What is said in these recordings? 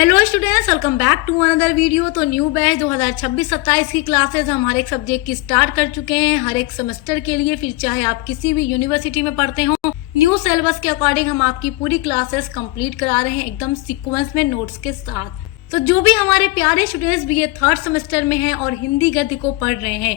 Hello students, welcome back to another video. तो new batch 2026-27 की classes हम हर एक सब्जेक्ट की स्टार्ट कर चुके हैं हर एक सेमेस्टर के लिए। फिर चाहे आप किसी भी यूनिवर्सिटी में पढ़ते हो, न्यू सिलेबस के अकॉर्डिंग हम आपकी पूरी क्लासेस कंप्लीट करा रहे हैं एकदम सीक्वेंस में नोट्स के साथ। तो जो भी हमारे प्यारे स्टूडेंट्स भी ये थर्ड सेमेस्टर में हैं और हिंदी गद्य को पढ़ रहे हैं,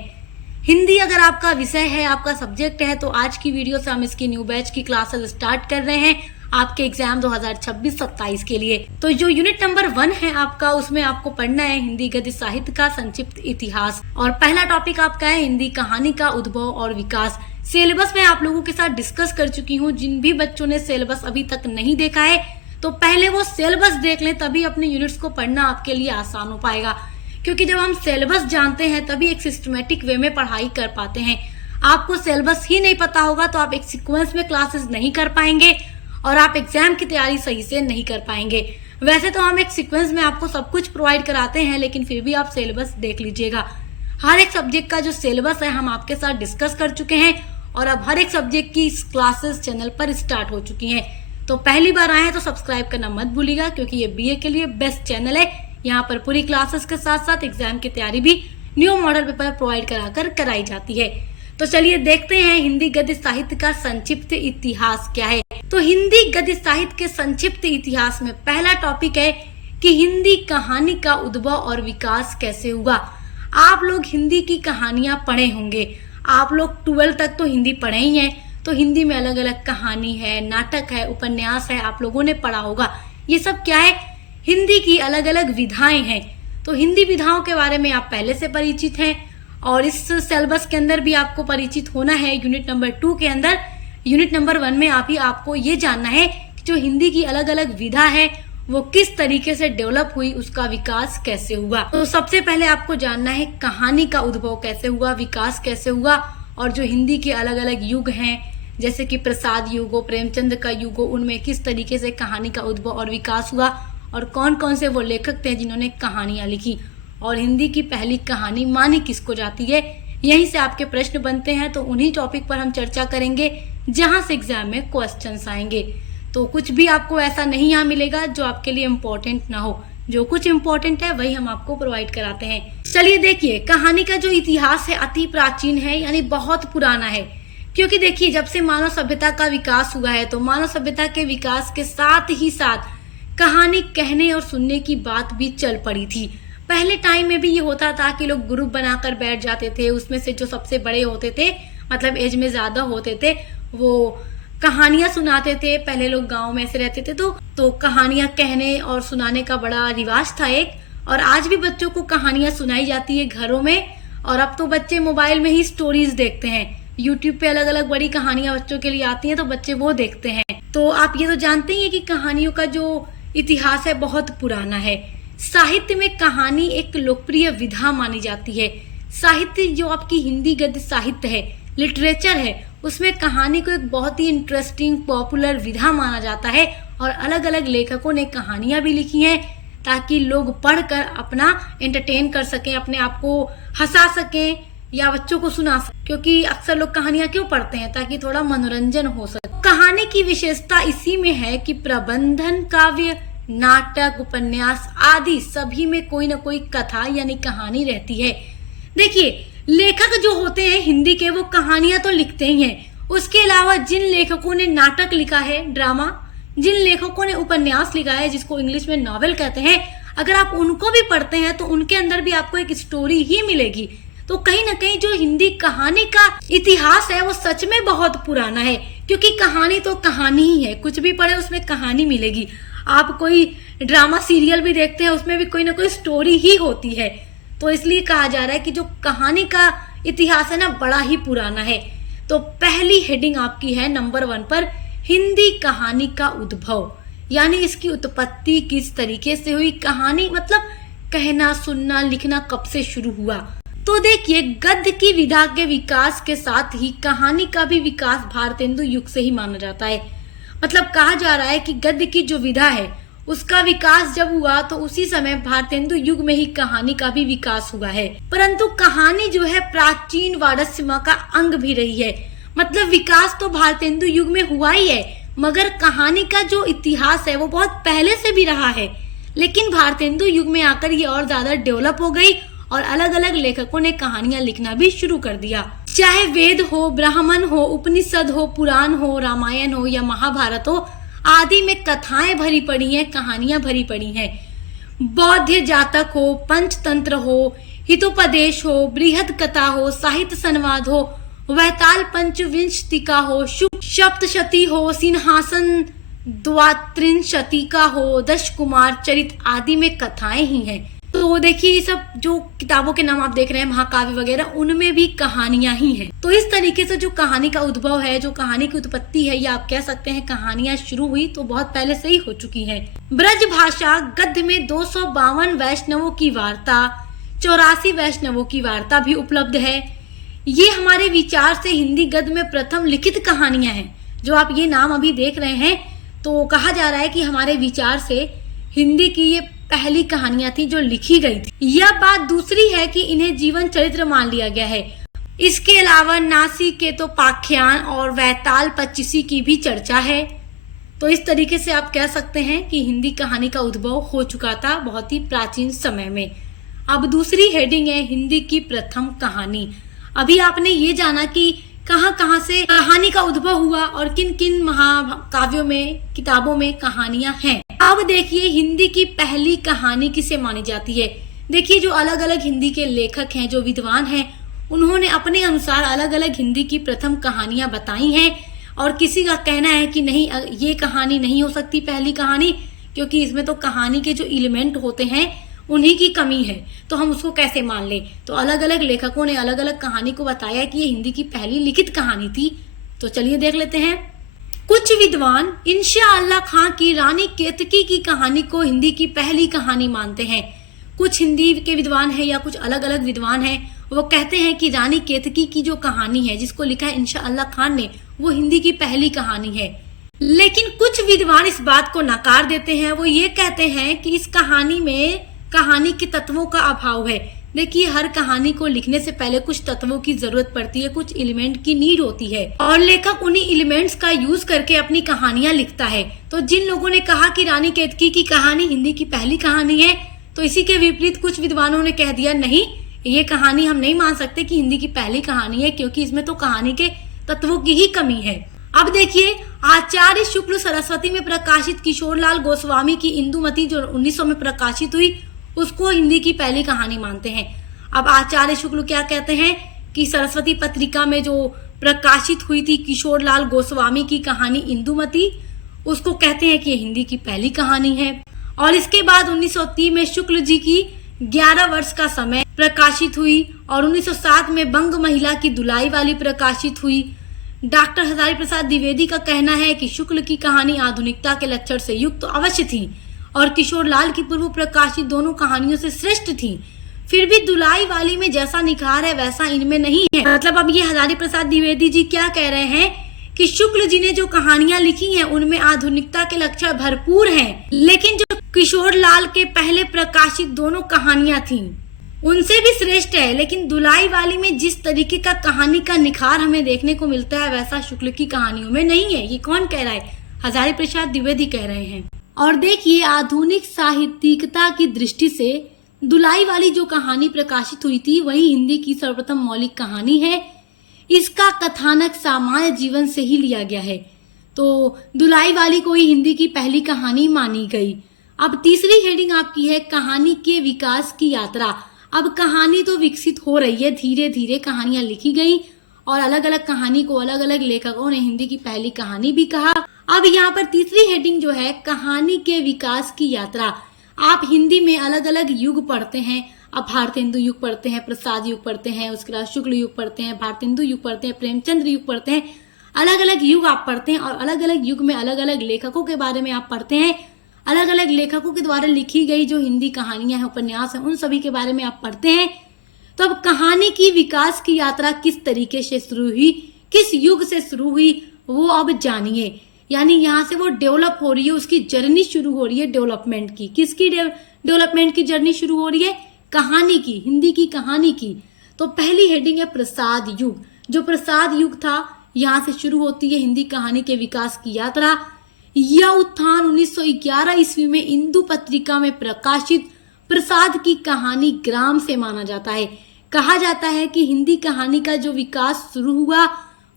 हिंदी अगर आपका विषय है, आपका सब्जेक्ट है, तो आज की वीडियो से हम इसकी न्यू बैच की क्लासेस स्टार्ट कर रहे हैं आपके एग्जाम 2026-27 के लिए। तो जो यूनिट नंबर 1 है आपका, उसमें आपको पढ़ना है हिंदी गद्य साहित्य का संक्षिप्त इतिहास। और पहला टॉपिक आपका है हिंदी कहानी का उद्भव और विकास। सिलेबस में आप लोगों के साथ डिस्कस कर चुकी हूँ। जिन भी बच्चों ने सिलेबस अभी तक नहीं देखा है तो पहले वो सिलेबस देख लें, तभी अपने यूनिट्स को पढ़ना आपके लिए आसान हो पाएगा। क्योंकि जब हम सिलेबस जानते हैं तभी एक सिस्टमेटिक वे में पढ़ाई कर पाते हैं। आपको सिलेबस ही नहीं पता होगा तो आप एक सीक्वेंस में क्लासेस नहीं कर पाएंगे और आप एग्जाम की तैयारी सही से नहीं कर पाएंगे। वैसे तो हम एक सीक्वेंस में आपको सब कुछ प्रोवाइड कराते हैं, लेकिन फिर भी आप सिलेबस देख लीजिएगा। हर एक सब्जेक्ट का जो सिलेबस है हम आपके साथ डिस्कस कर चुके हैं और अब हर एक सब्जेक्ट की क्लासेस चैनल पर स्टार्ट हो चुकी हैं। तो पहली बार आए हैं तो सब्सक्राइब करना मत भूलिएगा, क्योंकि ये बीए के लिए बेस्ट चैनल है। यहाँ पर पूरी क्लासेस के साथ साथ एग्जाम की तैयारी भी न्यू मॉडल पेपर प्रोवाइड कराकर कराई जाती है। तो चलिए देखते हैं हिंदी गद्य साहित्य का संक्षिप्त इतिहास क्या है। तो हिंदी गद्य साहित्य के संक्षिप्त इतिहास में पहला टॉपिक है कि हिंदी कहानी का उद्भव और विकास कैसे हुआ। आप लोग हिंदी की कहानियां पढ़े होंगे, आप लोग 12 तक तो हिंदी पढ़े ही हैं। तो हिंदी में अलग अलग कहानी है, नाटक है, उपन्यास है, आप लोगों ने पढ़ा होगा। ये सब क्या है? हिंदी की अलग अलग विधाएं हैं। तो हिंदी विधाओं के बारे में आप पहले से परिचित हैं और इस सिलेबस के अंदर भी आपको परिचित होना है। यूनिट नंबर 2 के अंदर, यूनिट नंबर 1 में आपको ये जानना है कि जो हिंदी की अलग अलग विधा है वो किस तरीके से डेवलप हुई, उसका विकास कैसे हुआ। तो सबसे पहले आपको जानना है कहानी का उद्भव कैसे हुआ, विकास कैसे हुआ, और जो हिंदी के अलग अलग युग हैं जैसे कि प्रसाद युग हो, प्रेमचंद का युग हो, उनमें किस तरीके से कहानी का उद्भव और विकास हुआ और कौन कौन से वो लेखक थे जिन्होंने कहानियां लिखी, और हिंदी की पहली कहानी मानी किसको जाती है। यहीं से आपके प्रश्न बनते हैं। तो उन्हीं टॉपिक पर हम चर्चा करेंगे जहां से एग्जाम में क्वेश्चंस आएंगे। तो कुछ भी आपको ऐसा नहीं यहाँ मिलेगा जो आपके लिए इम्पोर्टेंट ना हो। जो कुछ इम्पोर्टेंट है वही हम आपको प्रोवाइड कराते हैं। चलिए देखिए, कहानी का जो इतिहास है अति प्राचीन है, यानी बहुत पुराना है। क्योंकि देखिए, जब से मानव सभ्यता का विकास हुआ है तो मानव सभ्यता के विकास के साथ ही साथ कहानी कहने और सुनने की बात भी चल पड़ी थी। पहले टाइम में भी ये होता था कि लोग ग्रुप बनाकर बैठ जाते थे, उसमें से जो सबसे बड़े होते थे, मतलब एज में ज्यादा होते थे, वो कहानियां सुनाते थे। पहले लोग गांव में ऐसे रहते थे तो कहानियां कहने और सुनाने का बड़ा रिवाज था एक। और आज भी बच्चों को कहानियां सुनाई जाती है घरों में। और अब तो बच्चे मोबाइल में ही स्टोरीज देखते हैं, यूट्यूब पे अलग अलग बड़ी कहानियां बच्चों के लिए आती हैं तो बच्चे वो देखते हैं। तो आप ये तो जानते ही हैं कि कहानियों का जो इतिहास है बहुत पुराना है। साहित्य में कहानी एक लोकप्रिय विधा मानी जाती है। साहित्य जो आपकी हिंदी गद्य साहित्य है, लिटरेचर है, उसमें कहानी को एक बहुत ही इंटरेस्टिंग पॉपुलर विधा माना जाता है। और अलग अलग लेखकों ने कहानियां भी लिखी हैं ताकि लोग पढ़कर अपना एंटरटेन कर सकें, अपने आप को हंसा सकें या बच्चों को सुना सकें। क्योंकि अक्सर लोग कहानियां क्यों पढ़ते हैं? ताकि थोड़ा मनोरंजन हो सके। कहानी की विशेषता इसी में है कि प्रबंधन, काव्य, नाटक, उपन्यास आदि सभी में कोई ना कोई कथा यानी कहानी रहती है। देखिए, लेखक जो होते हैं हिंदी के, वो कहानियां तो लिखते ही हैं। उसके अलावा जिन लेखकों ने नाटक लिखा है, ड्रामा, जिन लेखकों ने उपन्यास लिखा है, जिसको इंग्लिश में नॉवेल कहते हैं, अगर आप उनको भी पढ़ते हैं तो उनके अंदर भी आपको एक स्टोरी ही मिलेगी। तो कहीं ना कहीं जो हिंदी कहानी का इतिहास है वो सच में बहुत पुराना है। क्योंकि कहानी तो कहानी ही है, कुछ भी पढ़े उसमें कहानी मिलेगी। आप कोई ड्रामा सीरियल भी देखते हैं, उसमें भी कोई ना कोई स्टोरी ही होती है। तो इसलिए कहा जा रहा है कि जो कहानी का इतिहास है ना, बड़ा ही पुराना है। तो पहली हेडिंग आपकी है नंबर 1 पर, हिंदी कहानी का उद्भव, यानी इसकी उत्पत्ति किस तरीके से हुई। कहानी मतलब कहना, सुनना, लिखना कब से शुरू हुआ। तो देखिए, गद्य की विधा के विकास के साथ ही कहानी का भी विकास भारतेंदु युग से ही माना जाता है। मतलब कहा जा रहा है कि गद्य की जो विधा है उसका विकास जब हुआ तो उसी समय भारतेंदु युग में ही कहानी का भी विकास हुआ है। परंतु कहानी जो है प्राचीन वारस्यमा का अंग भी रही है। मतलब विकास तो भारतेंदु युग में हुआ ही है, मगर कहानी का जो इतिहास है वो बहुत पहले से भी रहा है। लेकिन भारतेंदु युग में आकर ये और ज्यादा डेवलप हो गई और अलग अलग लेखकों ने कहानियां लिखना भी शुरू कर दिया। चाहे वेद हो, ब्राह्मण हो, उपनिषद हो, पुराण हो, रामायण हो या महाभारत हो, आदि में कथाएं भरी पड़ी हैं, कहानियां भरी पड़ी हैं। बौद्ध जातक हो, पंचतंत्र हो, हितोपदेश हो, बृहद कथा हो, साहित्य संवाद हो, वैताल पंचविंशतिका हो, सप्तशती हो, सिंहासन द्वात्रिंशतिका हो, दश कुमार चरित आदि में कथाएं ही हैं। तो देखिए ये सब जो किताबों के नाम आप देख रहे हैं, महाकाव्य वगैरह, उनमें भी कहानियां ही हैं। तो इस तरीके से जो कहानी का उद्भव है, जो कहानी की उत्पत्ति है, या आप कह सकते हैं कहानियां शुरू हुई तो बहुत पहले से ही हो चुकी हैं। ब्रज भाषा गद्य में 252 वैष्णवों की वार्ता, 84 वैष्णवों की वार्ता भी उपलब्ध है। ये हमारे विचार से हिंदी गद्य में प्रथम लिखित कहानियां हैं। जो आप ये नाम अभी देख रहे हैं, तो कहा जा रहा है कि हमारे विचार से हिंदी की ये पहली कहानियां थी जो लिखी गई थी। यह बात दूसरी है कि इन्हें जीवन चरित्र मान लिया गया है। इसके अलावा नासिकेतोपाख्यान और वैताल पच्चीसी की भी चर्चा है। तो इस तरीके से आप कह सकते हैं कि हिंदी कहानी का उद्भव हो चुका था बहुत ही प्राचीन समय में। अब दूसरी हेडिंग है हिंदी की प्रथम कहानी। अभी आपने ये जाना कि कहां से कहानी का उद्भव हुआ और किन किन महाकाव्यों में, किताबों में कहानियां हैं। अब देखिए हिंदी की पहली कहानी किसे मानी जाती है। देखिए जो अलग अलग हिंदी के लेखक हैं, जो विद्वान हैं, उन्होंने अपने अनुसार अलग अलग हिंदी की प्रथम कहानियां बताई हैं। और किसी का कहना है कि नहीं, ये कहानी नहीं हो सकती पहली कहानी, क्योंकि इसमें तो कहानी के जो एलिमेंट होते हैं उन्हीं की कमी है, तो हम उसको कैसे मान ले। तो अलग अलग लेखकों ने अलग अलग कहानी को बताया कि ये हिंदी की पहली लिखित कहानी थी। तो चलिए देख लेते हैं। कुछ विद्वान इंशाअल्लाह खां की रानी केतकी की कहानी को हिंदी की पहली कहानी मानते हैं। कुछ हिंदी के विद्वान हैं या कुछ अलग अलग विद्वान हैं, वो कहते हैं कि रानी केतकी की जो कहानी है, जिसको लिखा है इंशाअल्लाह खान ने, वो हिंदी की पहली कहानी है। लेकिन कुछ विद्वान इस बात को नकार देते हैं। वो ये कहते हैं कि इस कहानी में कहानी के तत्वों का अभाव है। देखिए हर कहानी को लिखने से पहले कुछ तत्वों की जरूरत पड़ती है, कुछ एलिमेंट की नीड होती है, और लेखक उन्हीं एलिमेंट्स का यूज करके अपनी कहानियां लिखता है। तो जिन लोगों ने कहा कि रानी केतकी की कहानी हिंदी की पहली कहानी है, तो इसी के विपरीत कुछ विद्वानों ने कह दिया नहीं, ये कहानी हम नहीं मान सकते कि हिंदी की पहली कहानी है, क्योंकि इसमें तो कहानी के तत्वों की ही कमी है। अब देखिए आचार्य शुक्ल सरस्वती में प्रकाशित किशोरलाल गोस्वामी की इंदुमती जो 1900 में प्रकाशित हुई, उसको हिंदी की पहली कहानी मानते हैं। अब आचार्य शुक्ल क्या कहते हैं कि सरस्वती पत्रिका में जो प्रकाशित हुई थी किशोरलाल गोस्वामी की कहानी इंदुमती, उसको कहते हैं कि ये हिंदी की पहली कहानी है। और इसके बाद 1930 में शुक्ल जी की 11 वर्ष का समय प्रकाशित हुई, और 1907 में बंग महिला की दुलाई वाली प्रकाशित हुई। डॉक्टर हजारी प्रसाद द्विवेदी का कहना है कि शुक्ल की कहानी आधुनिकता के लक्षण से युक्त तो अवश्य थी, और किशोरलाल की पूर्व प्रकाशित दोनों कहानियों से श्रेष्ठ थी। फिर भी दुलाई वाली में जैसा निखार है वैसा इनमें नहीं है। मतलब अब ये हजारी प्रसाद द्विवेदी जी क्या कह रहे हैं कि शुक्ल जी ने जो कहानियां लिखी हैं उनमें आधुनिकता के लक्षण भरपूर हैं, लेकिन जो किशोरलाल के पहले प्रकाशित दोनों कहानियां थीं उनसे भी श्रेष्ठ है। लेकिन दुलाई वाली में जिस तरीके का कहानी का निखार हमें देखने को मिलता है वैसा शुक्ल की कहानियों में नहीं है। ये कौन कह रहा है? हजारी प्रसाद द्विवेदी कह रहे हैं। और देखिए आधुनिक साहित्यिकता की दृष्टि से दुलाई वाली जो कहानी प्रकाशित हुई थी वही हिंदी की सर्वप्रथम मौलिक कहानी है। इसका कथानक सामान्य जीवन से ही लिया गया है, तो दुलाई वाली को ही हिंदी की पहली कहानी मानी गई। अब तीसरी हेडिंग आपकी है कहानी के विकास की यात्रा। अब कहानी तो विकसित हो रही है, धीरे धीरे कहानियां लिखी गई और अलग अलग कहानी को अलग अलग लेखकों ने हिंदी की पहली कहानी भी कहा। अब यहाँ पर तीसरी हेडिंग जो है कहानी के विकास की यात्रा। आप हिंदी में अलग अलग युग पढ़ते हैं। अब भारतेंदु युग पढ़ते हैं, प्रसाद युग पढ़ते हैं, उसके बाद शुक्ल युग पढ़ते हैं, भारतेंदु युग पढ़ते हैं, प्रेमचंद्र युग पढ़ते हैं। अलग अलग युग आप पढ़ते हैं और अलग अलग युग में अलग अलग लेखकों के बारे में आप पढ़ते हैं। अलग अलग लेखकों के द्वारा लिखी गई जो हिंदी कहानियां हैं, उपन्यास हैं, उन सभी के बारे में आप पढ़ते हैं। तो अब कहानी की विकास की यात्रा किस तरीके से शुरू हुई, किस युग से शुरू हुई, वो अब जानिए। यानी यहाँ से वो डेवलप हो रही है, उसकी जर्नी शुरू हो रही है डेवलपमेंट की। किसकी डेवलपमेंट की जर्नी शुरू हो रही है? कहानी की, हिंदी की कहानी की। तो पहली हेडिंग है प्रसाद युग। जो प्रसाद युग था यहाँ से शुरू होती है हिंदी कहानी के विकास की यात्रा। यह उत्थान 1911 ईस्वी में इंदु पत्रिका में प्रकाशित प्रसाद की कहानी ग्राम से माना जाता है। कहा जाता है कि हिंदी कहानी का जो विकास शुरू हुआ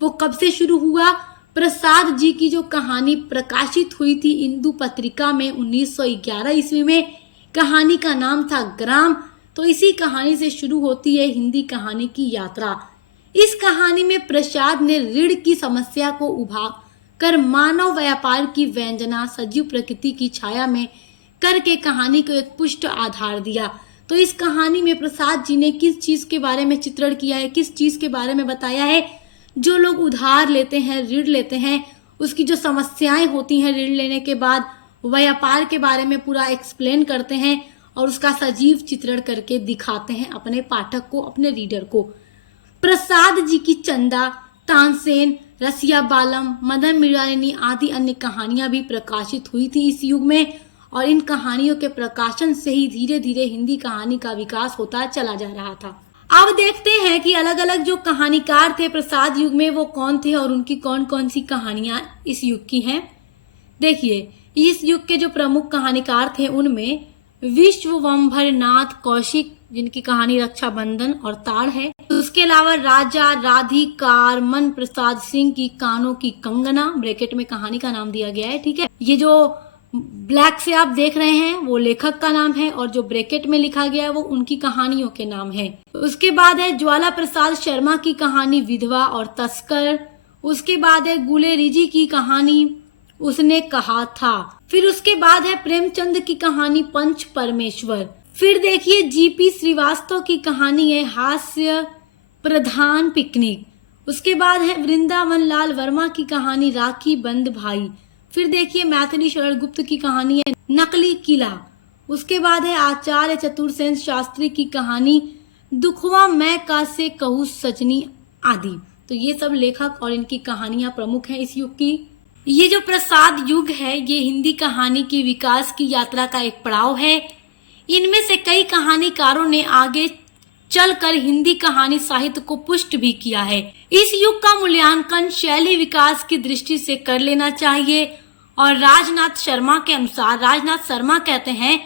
वो कब से शुरू हुआ? प्रसाद जी की जो कहानी प्रकाशित हुई थी इंदु पत्रिका में 1911 ईस्वी में, कहानी का नाम था ग्राम। तो इसी कहानी से शुरू होती है हिंदी कहानी की यात्रा। इस कहानी में प्रसाद ने ऋण की समस्या को उभा कर मानव व्यापार की व्यंजना सजीव प्रकृति की छाया में करके कहानी को एक पुष्ट आधार दिया। तो इस कहानी में प्रसाद जी ने किस चीज के बारे में चित्रण किया है, किस चीज के बारे में बताया है? जो लोग उधार लेते हैं, ऋण लेते हैं, उसकी जो समस्याएं होती हैं ऋण लेने के बाद, व्यापार के बारे में पूरा एक्सप्लेन करते हैं और उसका सजीव चित्रण करके दिखाते हैं अपने पाठक को, अपने रीडर को। प्रसाद जी की चंदा, तानसेन, रसिया बालम, मदन मृणालिनी आदि अन्य कहानियां भी प्रकाशित हुई थी इस युग में, और इन कहानियों के प्रकाशन से ही धीरे धीरे हिंदी कहानी का विकास होता चला जा रहा था। अब देखते हैं कि अलग अलग जो कहानीकार थे प्रसाद युग में वो कौन थे और उनकी कौन कौन सी कहानियां इस युग की हैं। देखिए, इस युग के जो प्रमुख कहानीकार थे उनमें विश्ववंभर नाथ कौशिक, जिनकी कहानी रक्षाबंधन और ताड़ है। उसके अलावा राजा राधिकार मन प्रसाद सिंह की कानों की कंगना, ब्रैकेट में कहानी का नाम दिया गया है, ठीक है। ये जो ब्लैक से आप देख रहे हैं वो लेखक का नाम है और जो ब्रैकेट में लिखा गया है वो उनकी कहानियों के नाम है। उसके बाद है ज्वाला प्रसाद शर्मा की कहानी विधवा और तस्कर। उसके बाद है गुलेरी जी की कहानी उसने कहा था। फिर उसके बाद है प्रेमचंद की कहानी पंच परमेश्वर। फिर देखिए जीपी श्रीवास्तव की कहानी है हास्य प्रधान पिकनिक। उसके बाद है वृंदावन लाल वर्मा की कहानी राखी बंद भाई। फिर देखिए मैथिली शरण गुप्त की कहानी है नकली किला। उसके बाद है आचार्य चतुर्सेन शास्त्री की कहानी दुखवा मैं का से कहूँ सजनी आदि। तो ये सब लेखक और इनकी कहानियां प्रमुख हैं इस युग की। ये जो प्रसाद युग है ये हिंदी कहानी की विकास की यात्रा का एक पड़ाव है। इनमें से कई कहानीकारों ने आगे चलकर हिंदी कहानी साहित्य को पुष्ट भी किया है। इस युग का मूल्यांकन शैली विकास की दृष्टि से कर लेना चाहिए और राजनाथ शर्मा के अनुसार, राजनाथ शर्मा कहते हैं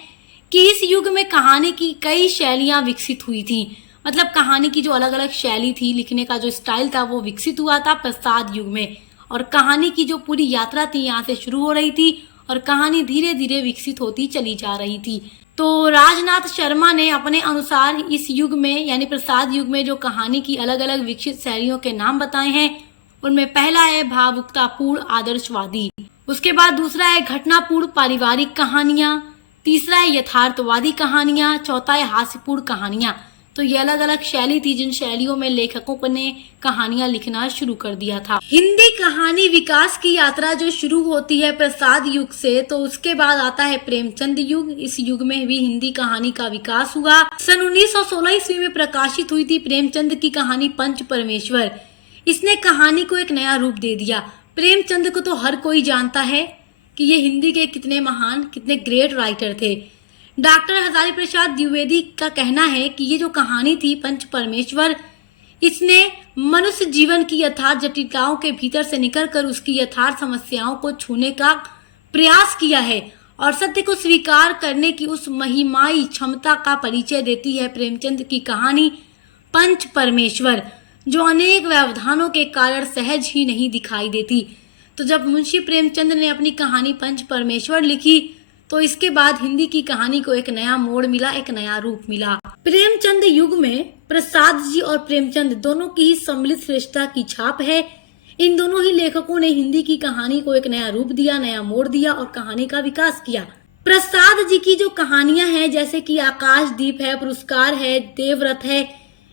कि इस युग में कहानी की कई शैलियां विकसित हुई थी। मतलब कहानी की जो अलग अलग शैली थी, लिखने का जो स्टाइल था वो विकसित हुआ था प्रसाद युग में, और कहानी की जो पूरी यात्रा थी यहाँ से शुरू हो रही थी और कहानी धीरे धीरे विकसित होती चली जा रही थी। तो राजनाथ शर्मा ने अपने अनुसार इस युग में यानी प्रसाद युग में जो कहानी की अलग अलग विकसित शैलियों के नाम बताए हैं उनमें पहला है भावुकतापूर्ण आदर्शवादी। उसके बाद दूसरा है घटनापूर्ण पारिवारिक कहानियां। तीसरा है यथार्थवादी कहानियां। चौथा है हास्यपूर्ण कहानियां। तो ये अलग अलग शैली थी जिन शैलियों में लेखकों ने कहानियां लिखना शुरू कर दिया था। हिंदी कहानी विकास की यात्रा जो शुरू होती है प्रसाद युग से, तो उसके बाद आता है प्रेमचंद युग। इस युग में भी हिंदी कहानी का विकास हुआ। सन 1916 ईस्वी में प्रकाशित हुई थी प्रेमचंद की कहानी पंच परमेश्वर। इसने कहानी को एक नया रूप दे दिया। प्रेमचंद को तो हर कोई जानता है कि ये हिंदी के कितने महान, कितने ग्रेट राइटर थे। डॉक्टर हजारी प्रसाद द्विवेदी का कहना है कि ये जो कहानी थी पंच परमेश्वर, इसने मनुष्य जीवन की यथार्थ जटिलताओं के भीतर से निकलकर उसकी यथार्थ समस्याओं को छूने का प्रयास किया है और सत्य को स्वीकार करने की उस महिमाई क्षमता का परिचय देती है प्रेमचंद की कहानी पंच परमेश्वर, जो अनेक व्यवधानों के कारण सहज ही नहीं दिखाई देती। तो जब मुंशी प्रेमचंद ने अपनी कहानी पंच परमेश्वर लिखी तो इसके बाद हिंदी की कहानी को एक नया मोड़ मिला, एक नया रूप मिला। प्रेमचंद युग में प्रसाद जी और प्रेमचंद दोनों की ही सम्मिलित श्रेष्ठता की छाप है। इन दोनों ही लेखकों ने हिंदी की कहानी को एक नया रूप दिया, नया मोड़ दिया और कहानी का विकास किया। प्रसाद जी की जो कहानियां हैं जैसे कि आकाशदीप है, पुरस्कार है, देवव्रत है,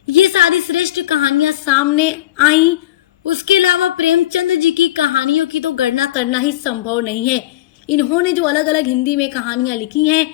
ये सारी श्रेष्ठ कहानियां सामने आई। उसके अलावा प्रेमचंद जी की कहानियों की तो गणना करना ही संभव नहीं है। इन्होंने जो अलग अलग हिंदी में कहानियां लिखी हैं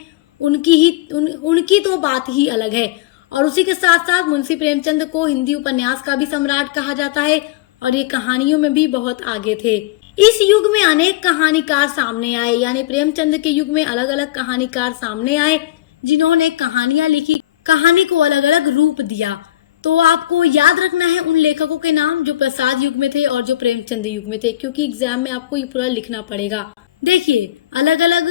उनकी तो बात ही अलग है। और उसी के साथ साथ मुंशी प्रेमचंद को हिंदी उपन्यास का भी सम्राट कहा जाता है और ये कहानियों में भी बहुत आगे थे। इस युग में अनेक कहानीकार सामने आए, यानी प्रेमचंद के युग में अलग अलग कहानीकार सामने आए जिन्होंने कहानियां लिखी, कहानी को अलग अलग रूप दिया। तो आपको याद रखना है उन लेखकों के नाम जो प्रसाद युग में थे और जो प्रेमचंद युग में थे, क्योंकि एग्जाम में आपको ये पूरा लिखना पड़ेगा। देखिए अलग अलग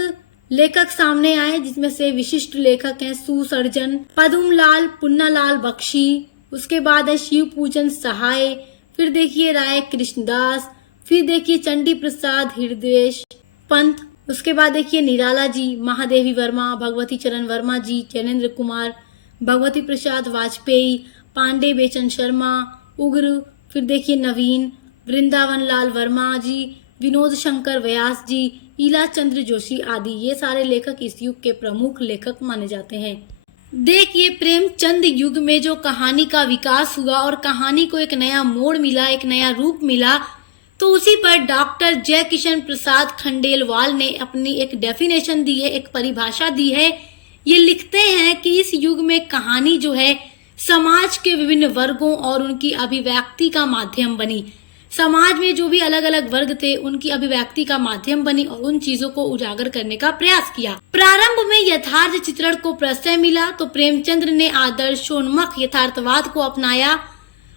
लेखक सामने आए, जिसमें से विशिष्ट लेखक हैं सुसर्जन, पद्मलाल पुन्नालाल बख्शी, उसके बाद है शिव पूजन सहाय, फिर देखिए राय कृष्णदास, फिर देखिए चंडी प्रसाद हृदयेश पंत, उसके बाद देखिए निराला जी, महादेवी वर्मा, भगवती चरण वर्मा जी, जैनेन्द्र कुमार, भगवती प्रसाद वाजपेयी, पांडे बेचन शर्मा, उग्र, फिर देखिए नवीन, वृंदावन लाल वर्मा जी, विनोद शंकर व्यास जी, ईला चंद्र जोशी आदि, ये सारे लेखक इस युग के प्रमुख लेखक माने जाते हैं। देखिए प्रेमचंद युग में जो कहानी का विकास हुआ और कहानी को एक नया मोड़ मिला, एक नया रूप मिला, तो उसी पर डॉक्टर जय किशन प्रसाद खंडेलवाल ने अपनी एक डेफिनेशन दी है, एक परिभाषा दी है। ये लिखते हैं कि इस युग में कहानी जो है समाज के विभिन्न वर्गों और उनकी अभिव्यक्ति का माध्यम बनी। समाज में जो भी अलग अलग वर्ग थे उनकी अभिव्यक्ति का माध्यम बनी और उन चीजों को उजागर करने का प्रयास किया। प्रारंभ में यथार्थ चित्रण को प्रश्रय मिला तो प्रेमचंद्र ने आदर्शोन्मुख यथार्थवाद को अपनाया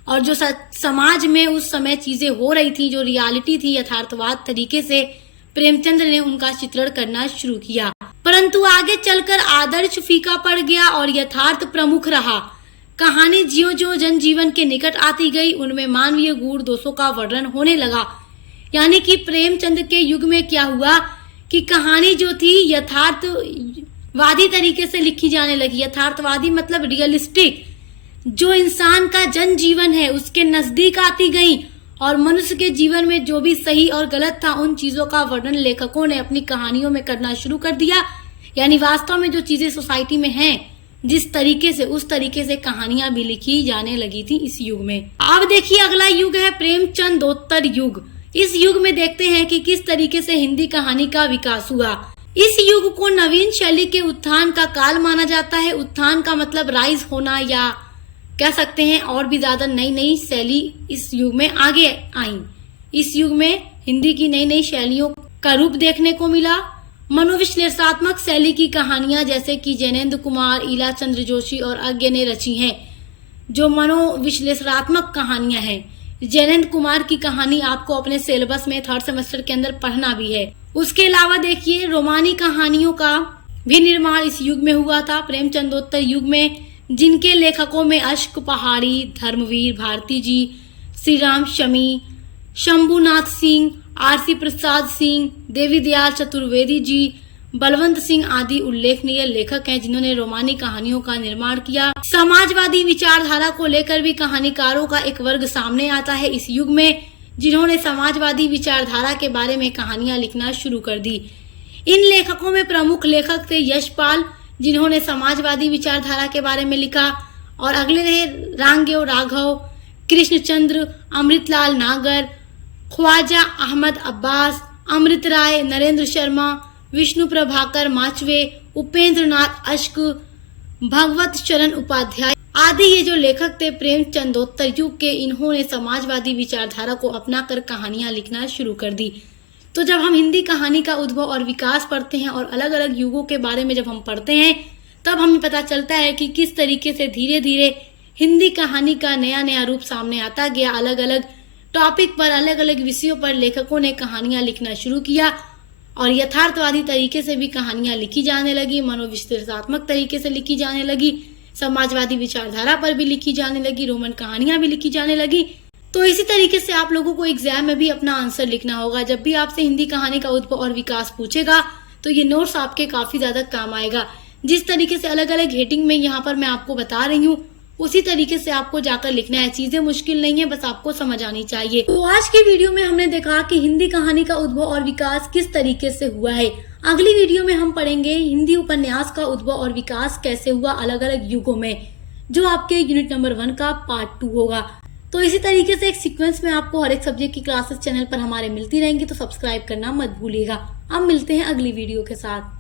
और जो समाज में उस समय चीजें हो रही थी, जो रियलिटी थी, यथार्थवाद तरीके से प्रेमचंद्र ने उनका चित्रण करना शुरू किया। परंतु आगे चलकर आदर्श फीका पड़ गया और यथार्थ प्रमुख रहा। कहानी ज्यों ज्यों जनजीवन के निकट आती गई उनमें मानवीय गुण दोषों का वर्णन होने लगा। यानी कि प्रेमचंद के युग में क्या हुआ कि कहानी जो थी यथार्थवादी तरीके से लिखी जाने लगी। यथार्थवादी मतलब रियलिस्टिक, जो इंसान का जनजीवन है उसके नजदीक आती गई और मनुष्य के जीवन में जो भी सही और गलत था उन चीजों का वर्णन लेखकों ने अपनी कहानियों में करना शुरू कर दिया। यानी वास्तव में जो चीजें सोसाइटी में हैं जिस तरीके से, उस तरीके से कहानियां भी लिखी जाने लगी थी इस युग में। अब देखिए अगला युग है प्रेमचंदोत्तर युग। इस युग में देखते हैं कि किस तरीके से हिंदी कहानी का विकास हुआ। इस युग को नवीन शैली के उत्थान का काल माना जाता है। उत्थान का मतलब राइज होना या कह सकते हैं और भी ज्यादा नई नई शैली इस युग में आगे आई। इस युग में हिंदी की नई नई शैलियों का रूप देखने को मिला। मनोविश्लेषणात्मक शैली की कहानियां जैसे कि जैनेन्द्र कुमार, ईला चंद्र जोशी और अज्ञ ने रची हैं, जो मनोविश्लेषणात्मक कहानियां हैं। जैनेन्द्र कुमार की कहानी आपको अपने सिलेबस में 3rd सेमेस्टर के अंदर पढ़ना भी है। उसके अलावा देखिए रोमानी कहानियों का भी निर्माण इस युग में हुआ था, प्रेमचंदोत्तर युग में, जिनके लेखकों में अश्क पहाड़ी, धर्मवीर भारती जी, श्री राम शमी, शंभुनाथ सिंह, आरसी प्रसाद सिंह, देवी दयाल चतुर्वेदी जी, बलवंत सिंह आदि उल्लेखनीय लेखक हैं जिन्होंने रोमानी कहानियों का निर्माण किया। समाजवादी विचारधारा को लेकर भी कहानीकारों का एक वर्ग सामने आता है इस युग में, जिन्होंने समाजवादी विचारधारा के बारे में कहानियां लिखना शुरू कर दी। इन लेखकों में प्रमुख लेखक थे यशपाल, जिन्होंने समाजवादी विचारधारा के बारे में लिखा, और अगले रहे रांगेव राघव, कृष्णचंद्र, अमृतलाल नागर, ख्वाजा अहमद अब्बास, अमृत राय, नरेंद्र शर्मा, विष्णु प्रभाकर माचवे, उपेंद्र नाथ अश्क, भगवत चरण उपाध्याय आदि ये जो लेखक थे प्रेमचंदोत्तर युग के, इन्होंने समाजवादी विचारधारा को अपनाकर कहानियां लिखना शुरू कर दी। तो जब हम हिंदी कहानी का उद्भव और विकास पढ़ते हैं और अलग अलग युगों के बारे में जब हम पढ़ते हैं तब हमें पता चलता है कि किस तरीके से धीरे धीरे हिंदी कहानी का नया नया रूप सामने आता गया। अलग अलग टॉपिक पर, अलग अलग विषयों पर लेखकों ने कहानियां लिखना शुरू किया और यथार्थवादी तरीके से भी कहानियां लिखी जाने लगी, मनोविश्लेषणात्मक तरीके से लिखी जाने लगी, समाजवादी विचारधारा पर भी लिखी जाने लगी, रोमन कहानियां भी लिखी जाने लगी। तो इसी तरीके से आप लोगों को एग्जाम में भी अपना आंसर लिखना होगा। जब भी आपसे हिंदी कहानी का उद्भव और विकास पूछेगा तो ये नोट्स आपके काफी ज्यादा काम आएगा। जिस तरीके से अलग अलग हेडिंग में यहाँ पर मैं आपको बता रही हूँ उसी तरीके से आपको जाकर लिखना है। चीजें मुश्किल नहीं है, बस आपको समझ आनी चाहिए। तो आज की वीडियो में हमने देखा कि हिंदी कहानी का उद्भव और विकास किस तरीके से हुआ है। अगली वीडियो में हम पढ़ेंगे हिंदी उपन्यास का उद्भव और विकास कैसे हुआ अलग अलग युगों में, जो आपके यूनिट नंबर 1 का पार्ट 2 होगा। तो इसी तरीके से एक सीक्वेंस में आपको हर एक सब्जेक्ट की क्लासेस चैनल पर हमारे मिलती रहेंगी, तो सब्सक्राइब करना मत भूलिएगा। अब मिलते हैं अगली वीडियो के साथ।